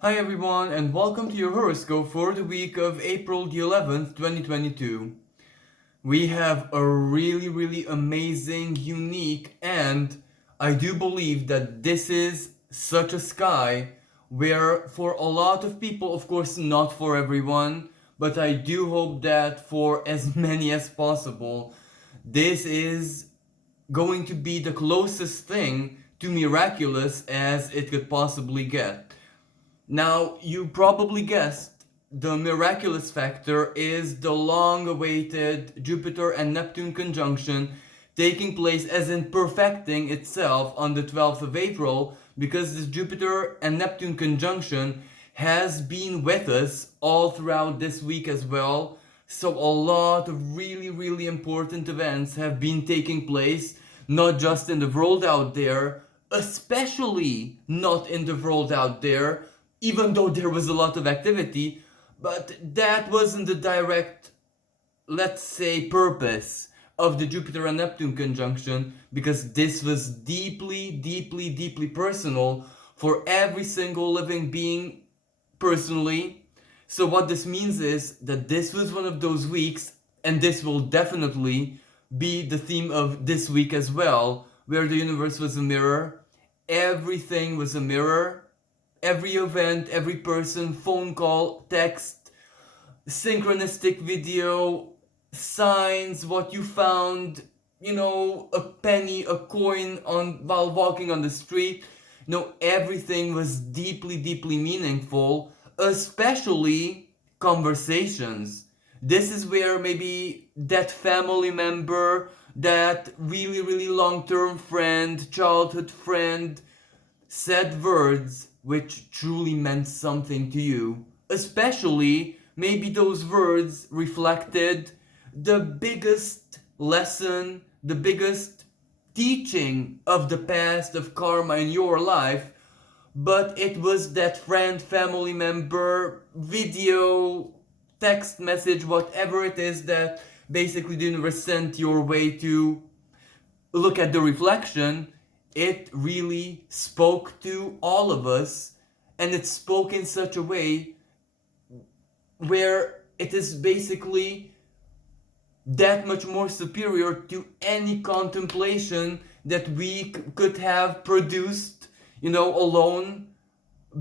Hi everyone and welcome to your horoscope for the week of April the 11th, 2022. We have a really amazing, unique, and I do believe that this is such a sky where for a lot of people, of course not for everyone, but I do hope that for as many as possible, this is going to be the closest thing to miraculous as it could possibly get. Now, you probably guessed the miraculous factor is the long awaited Jupiter and Neptune conjunction taking place, as in perfecting itself on the 12th of April, because this Jupiter and Neptune conjunction has been with us all throughout this week as well. So, a lot of really important events have been taking place, not just in the world out there, especially not in the world out there, even though there was a lot of activity, but that wasn't the direct, let's say, purpose of the Jupiter and Neptune conjunction, because this was deeply personal for every single living being personally. So, what this means is that this was one of those weeks, and this will definitely be the theme of this week as well, where the universe was a mirror, everything was a mirror. Every event, every person, phone call, text, synchronistic video, signs, what you found, a penny, a coin on while walking on the street. Everything was deeply meaningful, especially conversations. This is where maybe that family member, that really long-term friend, childhood friend, said words which truly meant something to you. Especially, maybe those words reflected the biggest lesson, the biggest teaching of the past of karma in your life, but it was that friend, family member, video, text message, whatever it is that basically the universe sent your way to look at the reflection. It really spoke to all of us, and it spoke in such a way where it is basically that much more superior to any contemplation that we could have produced, alone,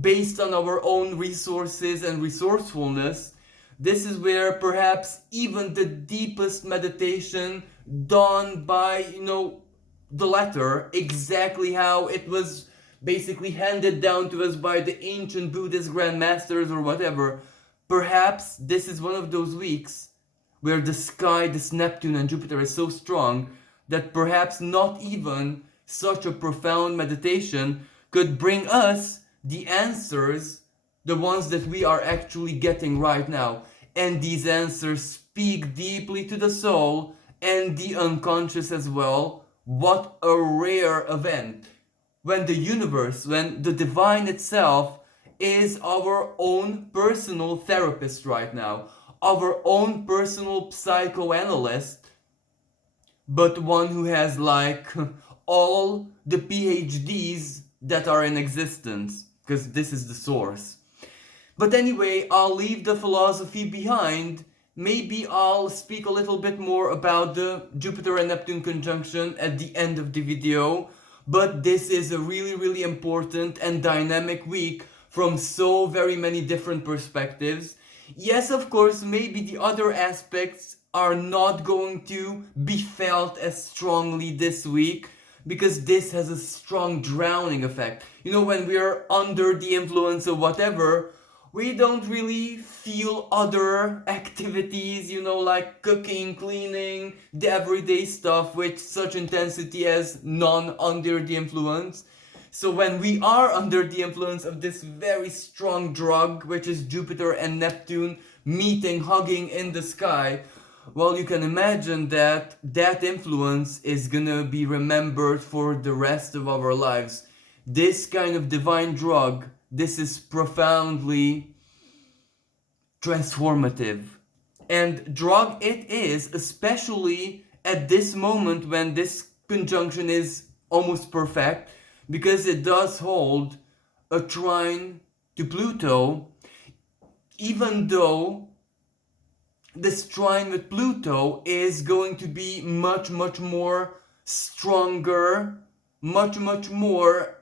based on our own resources and resourcefulness. This is where perhaps even the deepest meditation done by, the letter, exactly how it was basically handed down to us by the ancient Buddhist grandmasters or whatever. Perhaps this is one of those weeks where the sky, this Neptune and Jupiter is so strong that perhaps not even such a profound meditation could bring us the answers, the ones that we are actually getting right now. And these answers speak deeply to the soul and the unconscious as well. What a rare event when the universe, when the divine itself is our own personal therapist right now, our own personal psychoanalyst, but one who has like all the PhDs that are in existence, because this is the source. But anyway, I'll leave the philosophy behind. Maybe I'll speak a little bit more about the Jupiter and Neptune conjunction at the end of the video. But this is a really important and dynamic week from so very many different perspectives. Yes, of course, maybe the other aspects are not going to be felt as strongly this week, because this has a strong drowning effect. When we're under the influence of whatever, we don't really feel other activities, like cooking, cleaning, the everyday stuff with such intensity as none under the influence. So when we are under the influence of this very strong drug, which is Jupiter and Neptune meeting, hugging in the sky, well, you can imagine that that influence is gonna be remembered for the rest of our lives. This kind of divine drug, this is profoundly transformative. And drug it is, especially at this moment when this conjunction is almost perfect, because it does hold a trine to Pluto, even though this trine with Pluto is going to be much more stronger, much more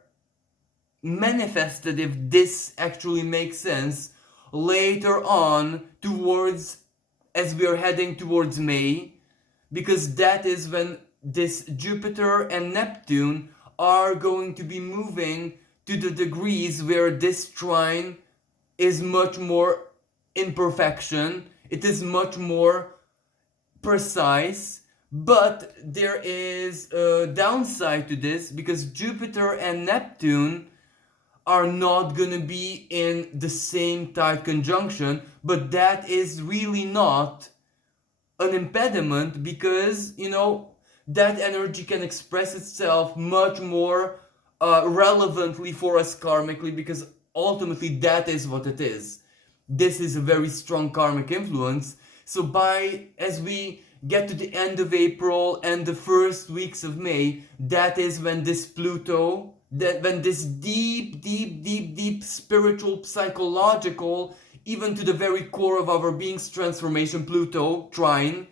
manifested, if this actually makes sense, later on towards, as we are heading towards May, because that is when this Jupiter and Neptune are going to be moving to the degrees where this trine is much more in perfection, it is much more precise, but there is a downside to this because Jupiter and Neptune are not gonna be in the same tight conjunction, but that is really not an impediment because, that energy can express itself much more relevantly for us karmically, because ultimately that is what it is. This is a very strong karmic influence. So as we get to the end of April and the first weeks of May, that is when this Pluto, when this deep spiritual, psychological, even to the very core of our being's transformation, Pluto trine,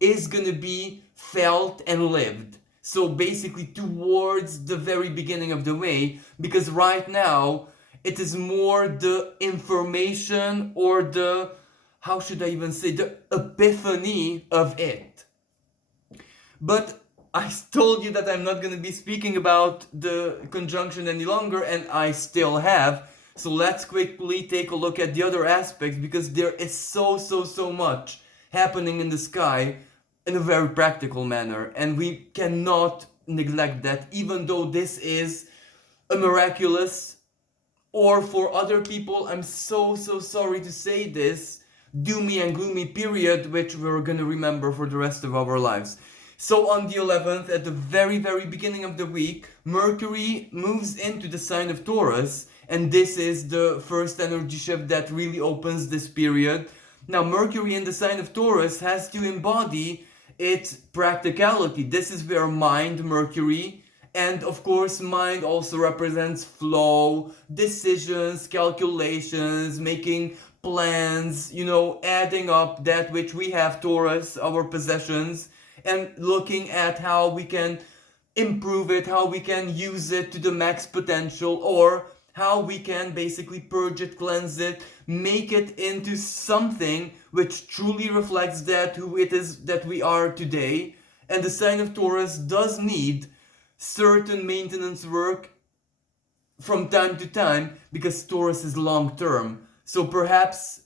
is gonna be felt and lived. So basically towards the very beginning of the way, because right now it is more the information or the, how should I even say, the epiphany of it. But I told you that I'm not going to be speaking about the conjunction any longer, and I still have. So let's quickly take a look at the other aspects, because there is so much happening in the sky in a very practical manner, and we cannot neglect that, even though this is a miraculous, or for other people, I'm so sorry to say this, doomy and gloomy period, which we're gonna remember for the rest of our lives. So on the 11th, at the very beginning of the week, Mercury moves into the sign of Taurus, and this is the first energy shift that really opens this period. Now, Mercury in the sign of Taurus has to embody its practicality. This is where mind, Mercury, and of course mind also represents flow, decisions, calculations, making plans, adding up that which we have, Taurus, our possessions, and looking at how we can improve it, how we can use it to the max potential, or how we can basically purge it, cleanse it, make it into something which truly reflects that who it is that we are today. And the sign of Taurus does need certain maintenance work from time to time, because Taurus is long term. So perhaps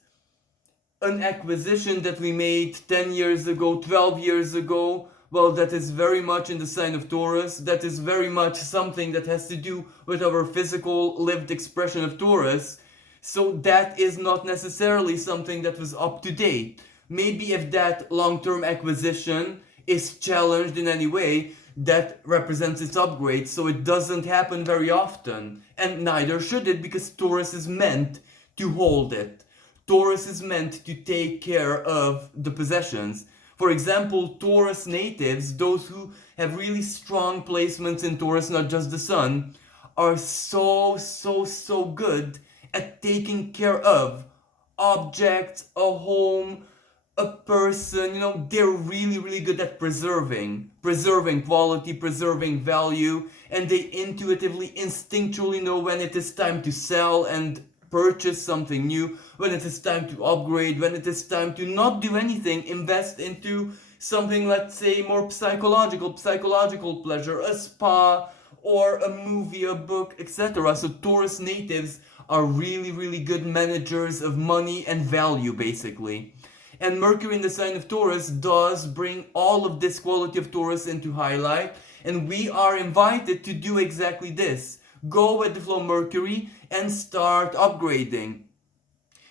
an acquisition that we made 10 years ago, 12 years ago, well, that is very much in the sign of Taurus. That is very much something that has to do with our physical lived expression of Taurus. So that is not necessarily something that was up to date. Maybe if that long-term acquisition is challenged in any way, that represents its upgrade. So it doesn't happen very often. And neither should it, because Taurus is meant to hold it. Taurus is meant to take care of the possessions. For example, Taurus natives, those who have really strong placements in Taurus, not just the sun, are so good at taking care of objects, a home, a person. They're really good at preserving quality, preserving value, and they intuitively, instinctually know when it is time to sell and purchase something new, when it is time to upgrade, when it is time to not do anything, invest into something, let's say, more psychological pleasure, a spa, or a movie, a book, etc. So Taurus natives are really good managers of money and value, basically. And Mercury in the sign of Taurus does bring all of this quality of Taurus into highlight, and we are invited to do exactly this. Go with the flow, Mercury, and start upgrading.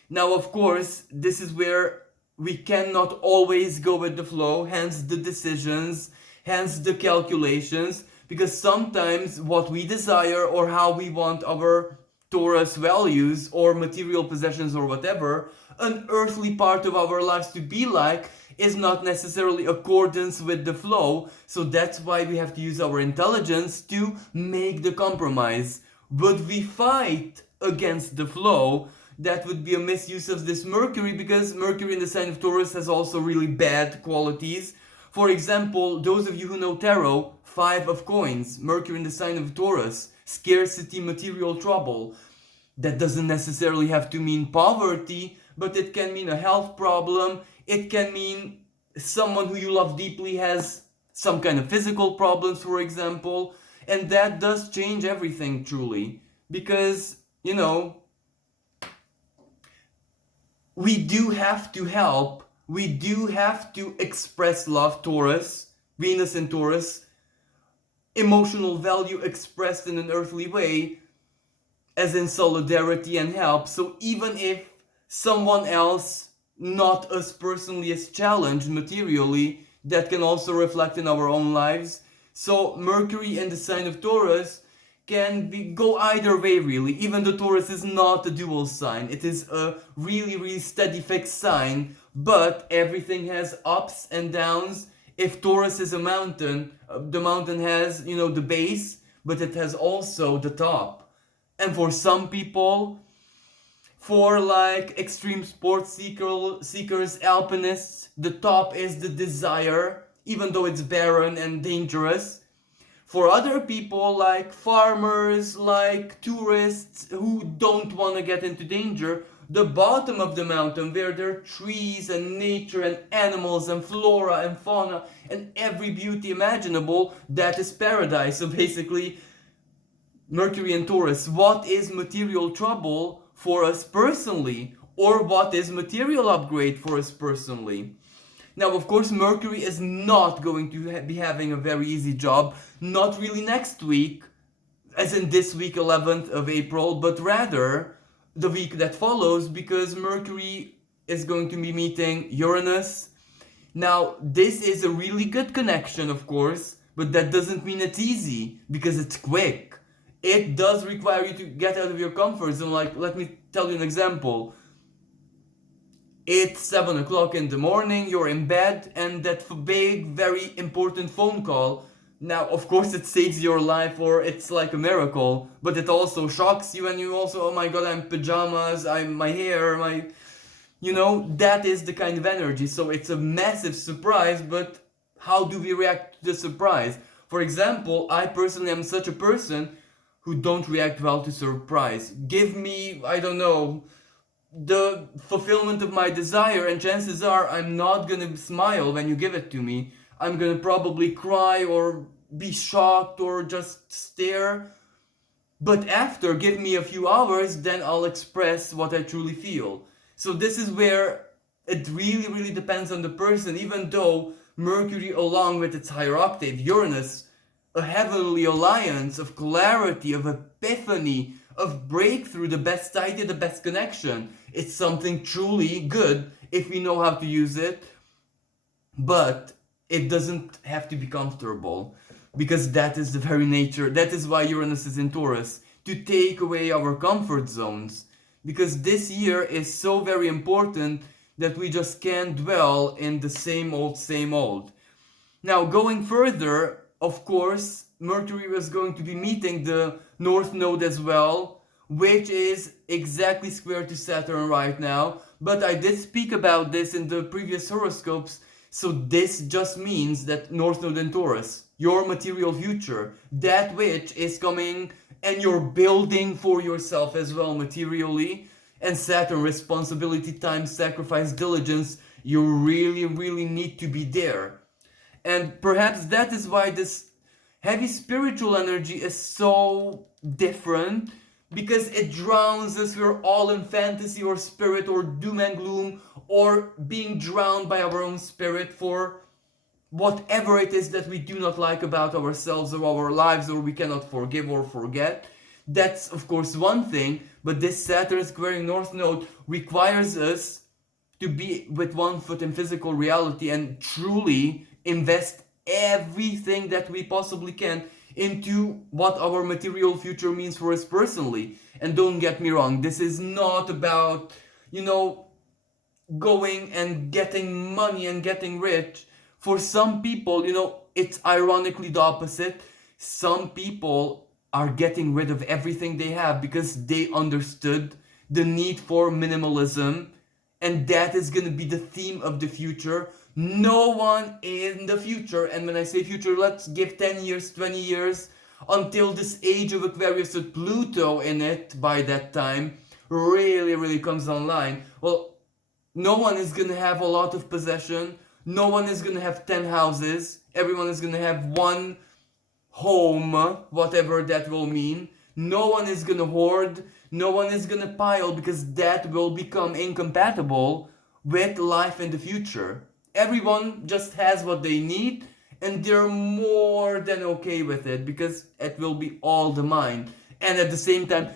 Now, of course, this is where we cannot always go with the flow, hence the decisions, hence the calculations, because sometimes what we desire or how we want our Taurus values or material possessions or whatever, an earthly part of our lives to be like, is not necessarily accordance with the flow. So that's why we have to use our intelligence to make the compromise. Would we fight against the flow. That would be a misuse of this Mercury, because Mercury in the sign of Taurus has also really bad qualities. For example, those of you who know tarot, Five of Coins, Mercury in the sign of Taurus, scarcity, material trouble. That doesn't necessarily have to mean poverty, but it can mean a health problem. It can mean someone who you love deeply has some kind of physical problems, for example. And that does change everything, truly. Because, we do have to help. We do have to express love, Taurus, Venus in Taurus, emotional value expressed in an earthly way, as in solidarity and help. So even if someone else, not us personally, is challenged materially, that can also reflect in our own lives. So Mercury in the sign of Taurus can go either way, really. Even though Taurus is not a dual sign, it is a really, really steady fixed sign, but everything has ups and downs. If Taurus is a mountain, the mountain has, the base, but it has also the top. And for some people, for like extreme sports seekers, alpinists, the top is the desire, even though it's barren and dangerous. For other people, like farmers, like tourists who don't want to get into danger, the bottom of the mountain, where there are trees and nature and animals and flora and fauna and every beauty imaginable, that is paradise. So basically, Mercury and Taurus, what is material trouble for us personally? Or what is material upgrade for us personally? Now, of course, Mercury is not going to be having a very easy job, not really next week, as in this week, 11th of April, but rather the week that follows, because Mercury is going to be meeting Uranus. Now, this is a really good connection, of course, but that doesn't mean it's easy, because it's quick. It does require you to get out of your comfort zone. Like, let me tell you an example. It's 7 o'clock in the morning, you're in bed, and that big, very important phone call. Now, of course, it saves your life, or it's like a miracle, but it also shocks you, and you also, oh my god, I'm pajamas, my hair, that is the kind of energy. So it's a massive surprise, but how do we react to the surprise? For example, I personally am such a person who don't react well to surprise. Give me, I don't know, the fulfillment of my desire, and chances are I'm not gonna smile when you give it to me. I'm gonna probably cry or be shocked or just stare. But after, give me a few hours, then I'll express what I truly feel. So this is where it really, really depends on the person, even though Mercury, along with its higher octave, Uranus, a heavenly alliance of clarity, of epiphany, of breakthrough, the best idea, the best connection. It's something truly good if we know how to use it, but it doesn't have to be comfortable, because that is the very nature. That is why Uranus is in Taurus, to take away our comfort zones, because this year is so very important that we just can't dwell in the same old, same old. Now, going further, of course, Mercury was going to be meeting the North Node as well, which is exactly square to Saturn right now. But I did speak about this in the previous horoscopes, so this just means that North Node in Taurus, your material future, that which is coming and you're building for yourself as well materially, and Saturn, responsibility, time, sacrifice, diligence, you really, really need to be there. And perhaps that is why this heavy spiritual energy is so different, because it drowns us. We're all in fantasy or spirit or doom and gloom, or being drowned by our own spirit for whatever it is that we do not like about ourselves or our lives, or we cannot forgive or forget. That's of course one thing, but this Saturn squaring North Node requires us to be with one foot in physical reality and truly invest everything that we possibly can into what our material future means for us personally. And don't get me wrong, this is not about, going and getting money and getting rich. For some people, it's ironically the opposite. Some people are getting rid of everything they have because they understood the need for minimalism, and that is going to be the theme of the future. No one in the future, and when I say future, let's give 10 years, 20 years until this age of Aquarius with Pluto in it by that time really comes online. Well, no one is going to have a lot of possession. No one is going to have 10 houses. Everyone is going to have one home, whatever that will mean. No one is gonna hoard, no one is gonna pile, because that will become incompatible with life in the future. Everyone just has what they need, and they're more than okay with it because it will be all the mind. And at the same time,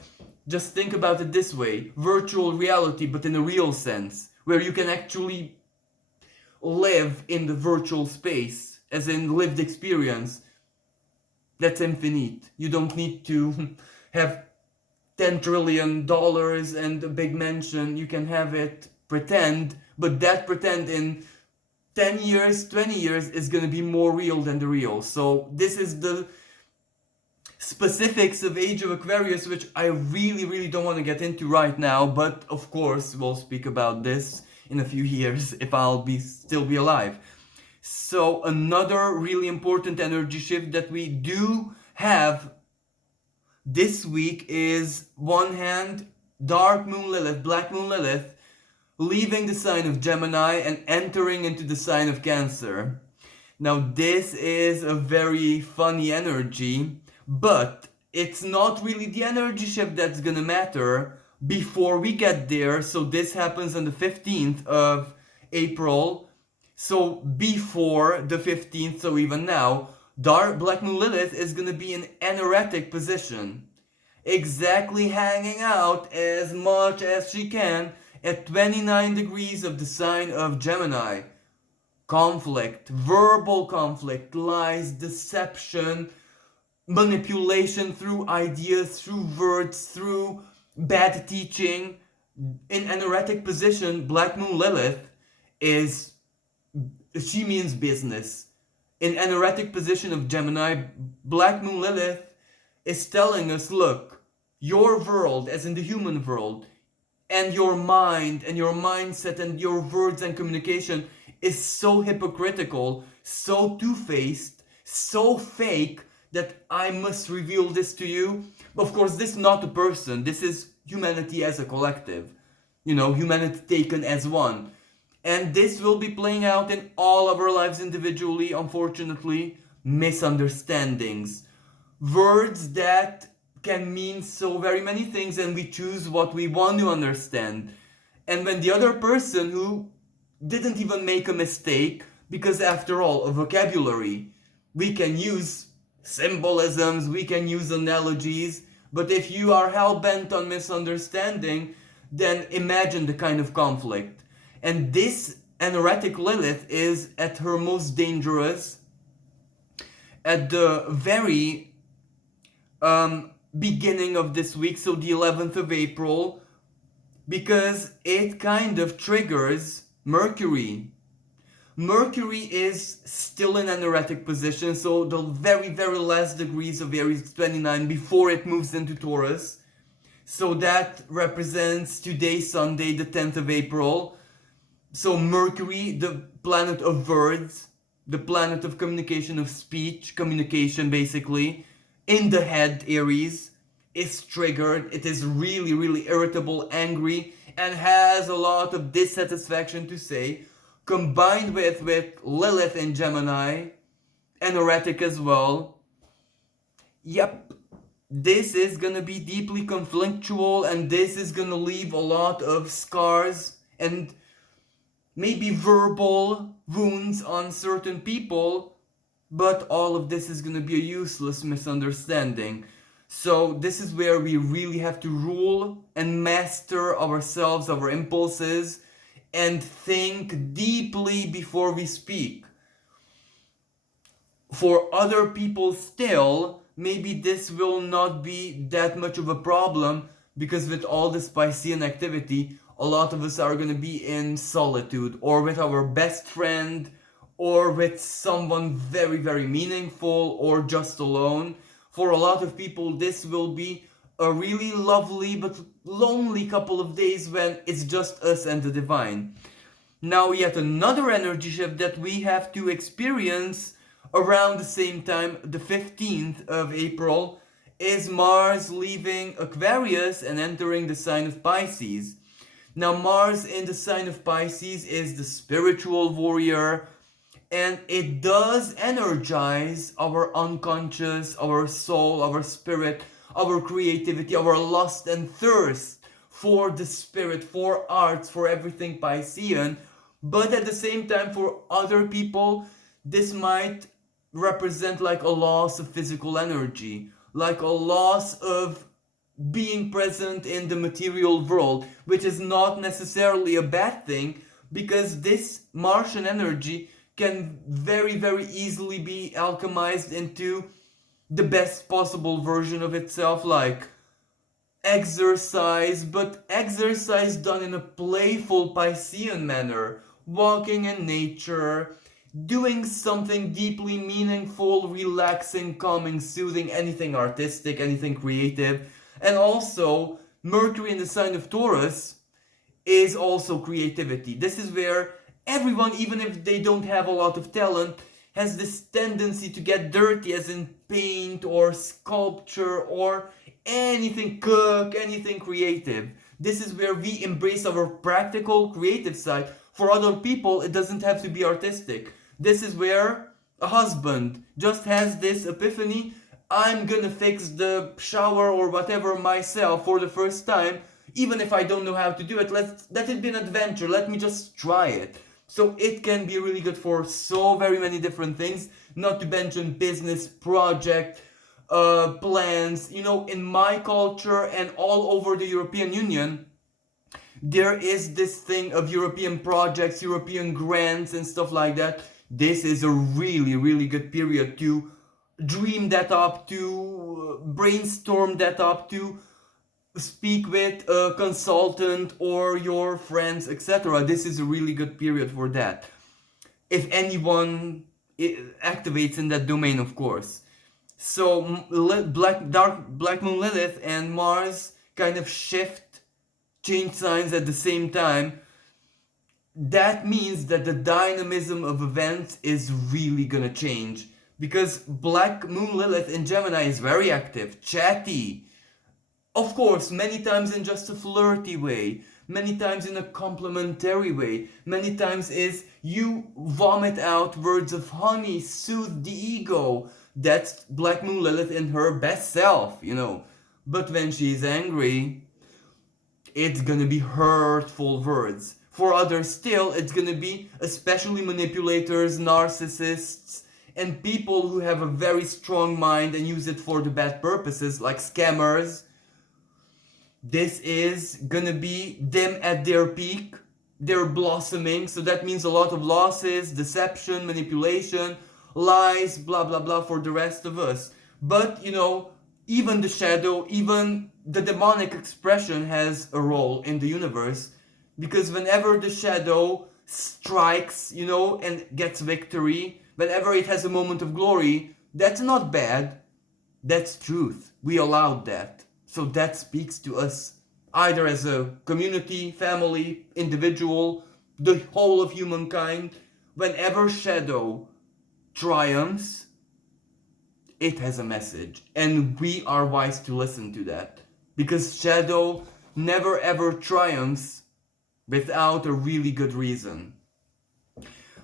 just think about it this way: virtual reality, but in a real sense, where you can actually live in the virtual space, as in lived experience. That's infinite. You don't need to have $10 trillion and a big mansion. You can have it pretend, but that pretend in 10 years, 20 years is going to be more real than the real. So this is the specifics of Age of Aquarius, which I really don't want to get into right now, but of course we'll speak about this in a few years if I'll still be alive. So another really important energy shift that we do have this week is, one hand, dark moon Lilith, black moon Lilith, leaving the sign of Gemini and entering into the sign of Cancer. Now this is a very funny energy, but it's not really the energy shift that's gonna matter before we get there. So this happens on the 15th of April. So before the 15th, so even now, dark black moon Lilith is going to be in anaretic position, exactly hanging out as much as she can at 29 degrees of the sign of Gemini. Conflict, verbal conflict, lies, deception, manipulation through ideas, through words, through bad teaching. In anaretic position, black moon Lilith she means business. In anaretic position of Gemini, black moon Lilith is telling us, look, your world, as in the human world, and your mind and your mindset and your words and communication is so hypocritical, so two-faced, so fake, that I must reveal this to you. Of course, this is not a person, this is humanity as a collective. Humanity taken as one. And this will be playing out in all of our lives individually, unfortunately. Misunderstandings. Words that can mean so very many things, and we choose what we want to understand. And when the other person who didn't even make a mistake, because after all, a vocabulary, we can use symbolisms, we can use analogies, but if you are hell-bent on misunderstanding, then imagine the kind of conflict. And this anaretic Lilith is at her most dangerous at the very beginning of this week, so the 11th of April, because it kind of triggers Mercury. Mercury is still in anaretic position, so the very last degrees of Aries 29 before it moves into Taurus. So that represents today, Sunday, the 10th of April. So Mercury, the planet of words, the planet of communication, of speech, communication basically, in the head, Aries, is triggered. It is really irritable, angry, and has a lot of dissatisfaction to say, combined with Lilith in Gemini, anaretic as well. Yep, this is gonna be deeply conflictual, and this is gonna leave a lot of scars and maybe verbal wounds on certain people, but all of this is going to be a useless misunderstanding. So this is where we really have to rule and master ourselves, our impulses, and think deeply before we speak. For other people still, maybe this will not be that much of a problem, because with all this Piscean activity, a lot of us are going to be in solitude, or with our best friend, or with someone very meaningful, or just alone. For a lot of people, this will be a really lovely but lonely couple of days when it's just us and the divine. Now, yet another energy shift that we have to experience around the same time, the 15th of April, is Mars leaving Aquarius and entering the sign of Pisces. Now, Mars in the sign of Pisces is the spiritual warrior, and it does energize our unconscious, our soul, our spirit, our creativity, our lust and thirst for the spirit, for arts, for everything Piscean. But at the same time, for other people, this might represent like a loss of physical energy, like a loss of being present in the material world, which is not necessarily a bad thing, because this Martian energy can very, very easily be alchemized into the best possible version of itself, like exercise, but exercise done in a playful Piscean manner, walking in nature, doing something deeply meaningful, relaxing, calming, soothing, anything artistic, anything creative. And also, Mercury in the sign of Taurus is also creativity. This is where everyone, even if they don't have a lot of talent, has this tendency to get dirty, as in paint or sculpture or anything, cook, anything creative. This is where we embrace our practical, creative side. For other people, it doesn't have to be artistic. This is where a husband just has this epiphany: I'm gonna fix the shower or whatever myself for the first time, even if I don't know how to do it. Let it be an adventure. Let me just try it. So it can be really good for so very many different things, not to mention business, project, plans. You know, in my culture and all over the European Union, there is this thing of European projects, European grants and stuff like that. This is a really, really good period to dream that up, to brainstorm that up, to speak with a consultant or your friends, etc. This is a really good period for that. If anyone activates in that domain, of course. So Black Moon Lilith and Mars kind of change signs at the same time. That means that the dynamism of events is really gonna change, because Black Moon Lilith in Gemini is very active, chatty. Of course, many times in just a flirty way, many times in a complimentary way, many times is you vomit out words of honey, soothe the ego. That's Black Moon Lilith in her best self, you know. But when she's angry, it's gonna be hurtful words. For others still, it's gonna be especially manipulators, narcissists, and people who have a very strong mind and use it for the bad purposes, like scammers. This is gonna be them at their peak. They're blossoming, so that means a lot of losses, deception, manipulation, lies, blah blah blah for the rest of us. But you know, even the shadow, even the demonic expression has a role in the universe, because whenever the shadow strikes, you know, and gets victory, whenever it has a moment of glory, that's not bad. That's truth. We allowed that. So that speaks to us, either as a community, family, individual, the whole of humankind. Whenever shadow triumphs, it has a message, and we are wise to listen to that, because shadow never ever triumphs without a really good reason.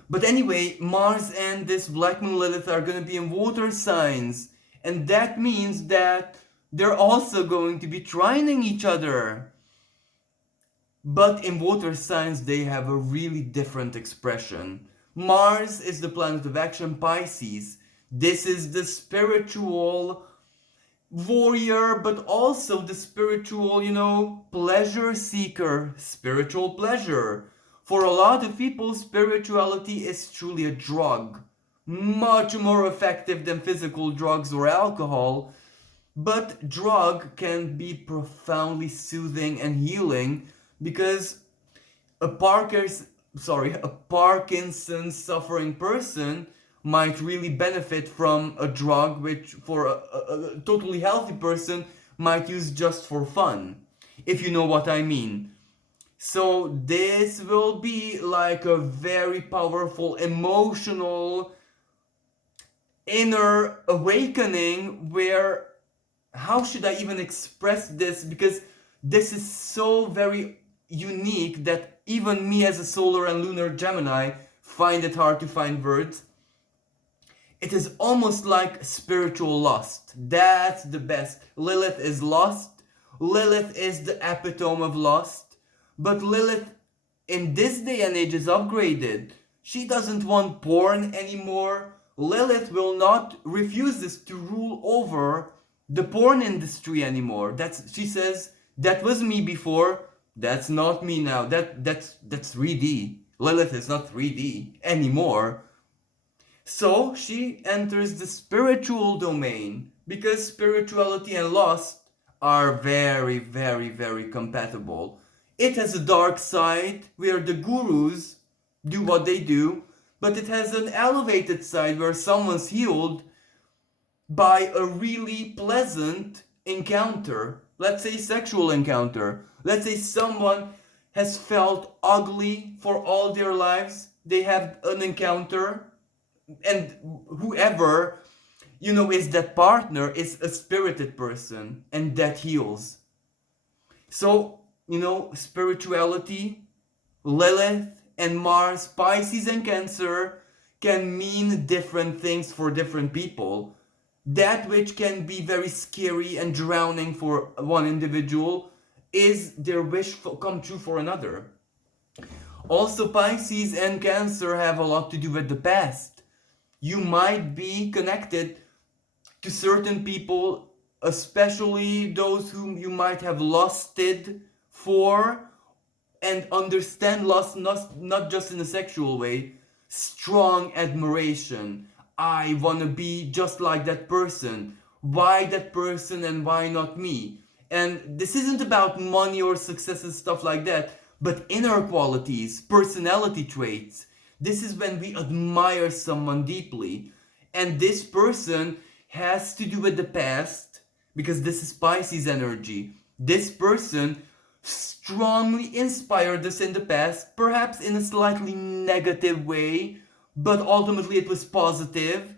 But anyway, Mars and this Black Moon Lilith are going to be in water signs, and that means that they're also going to be trining each other. But in water signs, they have a really different expression. Mars is the planet of action, Pisces. This is the spiritual warrior, but also the spiritual, you know, pleasure seeker, spiritual pleasure. For a lot of people, spirituality is truly a drug, much more effective than physical drugs or alcohol. But drug can be profoundly soothing and healing, because a Parkinson's suffering person might really benefit from a drug which for a totally healthy person might use just for fun, if you know what I mean. So this will be like a very powerful emotional inner awakening where, how should I even express this, because this is so very unique that even me as a solar and lunar Gemini find it hard to find words. It is almost like spiritual lust. That's the best. Lilith is lust. Lilith is the epitome of lust. But Lilith in this day and age is upgraded. She doesn't want porn anymore. Lilith will not refuses to rule over the porn industry anymore. She says, that was me before, that's not me now. That's 3D. Lilith is not 3D anymore. So she enters the spiritual domain because spirituality and lust are very, very, very compatible. It has a dark side where the gurus do what they do, but it has an elevated side where someone's healed by a really pleasant encounter. Let's say sexual encounter. Let's say someone has felt ugly for all their lives. They have an encounter, and whoever is that partner is a spirited person, and that heals. So spirituality, Lilith and Mars, Pisces and Cancer can mean different things for different people. That which can be very scary and drowning for one individual is their wish come true for another. Also, Pisces and Cancer have a lot to do with the past. You might be connected to certain people, especially those whom you might have lusted for, and understand lust not just in a sexual way, strong admiration. I want to be just like that person. Why that person and why not me? And this isn't about money or success and stuff like that, but inner qualities, personality traits. This is when we admire someone deeply. And this person has to do with the past, because this is Pisces energy. This person strongly inspired us in the past, perhaps in a slightly negative way, but ultimately it was positive.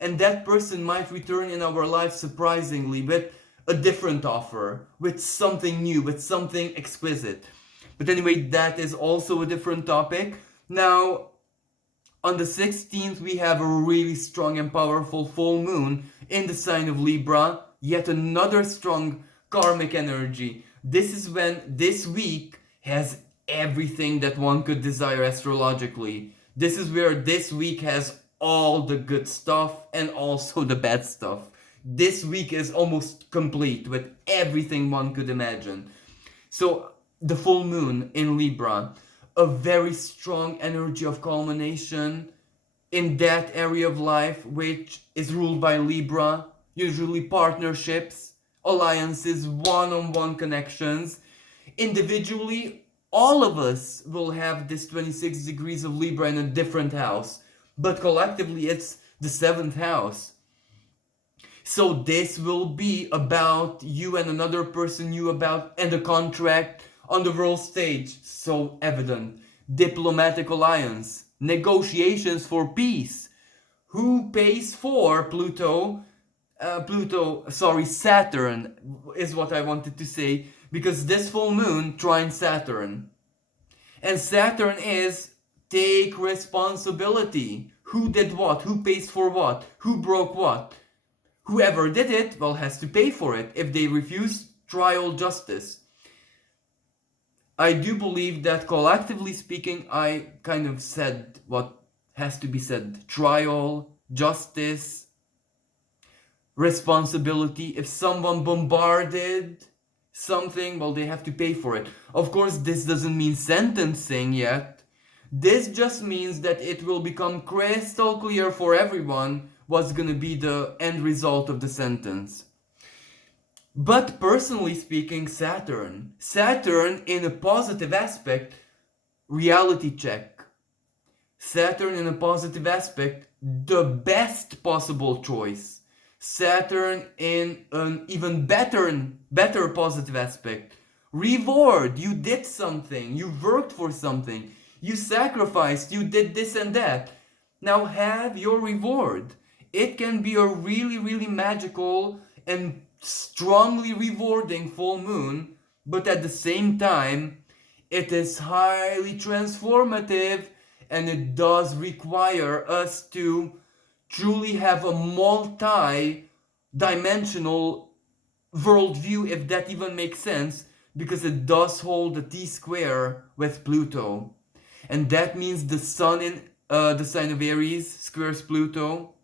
And that person might return in our life surprisingly with a different offer, with something new, with something exquisite. But anyway, that is also a different topic. Now, on the 16th, we have a really strong and powerful full moon in the sign of Libra. Yet another strong karmic energy. This is when this week has everything that one could desire astrologically. This is where this week has all the good stuff and also the bad stuff. This week is almost complete with everything one could imagine. So, the full moon in Libra, a very strong energy of culmination in that area of life which is ruled by Libra, usually partnerships, alliances, one-on-one connections. Individually, all of us will have this 26 degrees of Libra in a different house, but collectively it's the 7th house. So this will be about you and another person you about, and a contract on the world stage, so evident. Diplomatic alliance, negotiations for peace. Who pays for Saturn is what I wanted to say, because this full moon trines Saturn. And Saturn is take responsibility. Who did what? Who pays for what? Who broke what? Whoever did it, well, has to pay for it. If they refuse, trial justice. I do believe that collectively speaking, I kind of said what has to be said. Trial, justice, responsibility. If someone bombarded something, well, they have to pay for it. Of course, this doesn't mean sentencing yet. This just means that it will become crystal clear for everyone what's gonna be the end result of the sentence. But personally speaking, Saturn in a positive aspect, reality check. Saturn in a positive aspect, the best possible choice. Saturn in an even better positive aspect. Reward, you did something, you worked for something, you sacrificed, you did this and that. Now have your reward. It can be a really magical and strongly rewarding full moon, but at the same time, it is highly transformative, and it does require us to truly have a multi-dimensional worldview, if that even makes sense, because it does hold a T-square with Pluto. And that means the sun in the sign of Aries squares Pluto,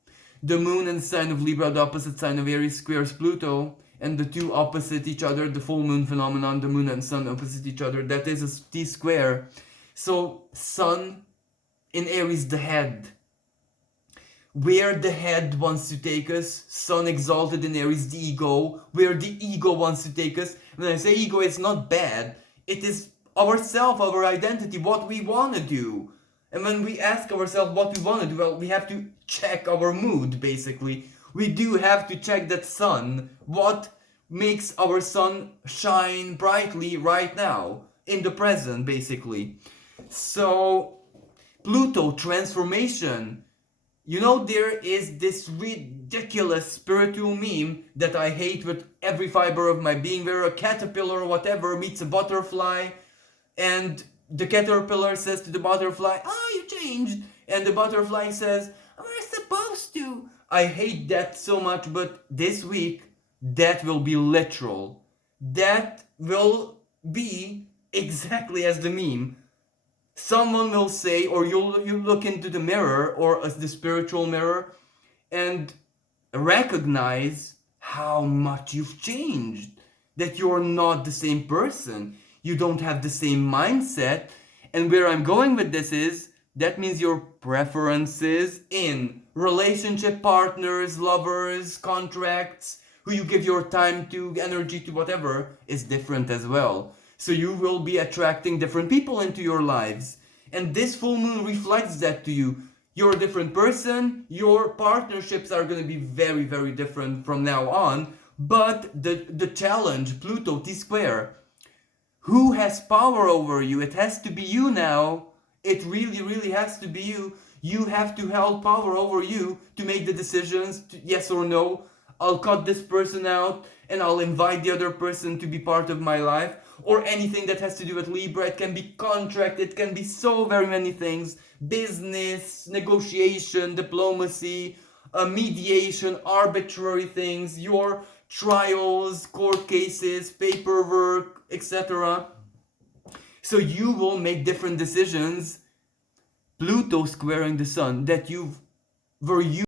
the moon in the sign of Libra, the opposite sign of Aries, squares Pluto, and the two opposite each other, the full moon phenomenon, the moon and sun opposite each other, that is a T-square. So sun in Aries, the head. Where the head wants to take us, sun exalted in Aries, the ego, where the ego wants to take us. When I say ego, it's not bad. It is ourself, our identity, what we want to do. And when we ask ourselves what we want to do, well, we have to check our mood, basically. We do have to check that sun, what makes our sun shine brightly right now, in the present, basically. So, Pluto, transformation. You know, there is this ridiculous spiritual meme that I hate with every fiber of my being, where a caterpillar or whatever meets a butterfly, and the caterpillar says to the butterfly, "Oh, you changed," and the butterfly says, "We're supposed to." I hate that so much, but this week, that will be literal. That will be exactly as the meme. Someone will say, or you look into the mirror, or as the spiritual mirror, and recognize how much you've changed. That you're not the same person. You don't have the same mindset. And where I'm going with this is, that means your preferences in relationship partners, lovers, contracts, who you give your time to, energy to, whatever, is different as well. So you will be attracting different people into your lives. And this full moon reflects that to you. You're a different person, your partnerships are going to be very different from now on. But the challenge, Pluto, T-square, who has power over you? It has to be you now. It really has to be you. You have to hold power over you to make the decisions, yes or no. I'll cut this person out and I'll invite the other person to be part of my life. Or anything that has to do with Libra. It can be contract, it can be so very many things. Business, negotiation, diplomacy, mediation, arbitrary things, your trials, court cases, paperwork, etc. So you will make different decisions, Pluto squaring the sun, that were you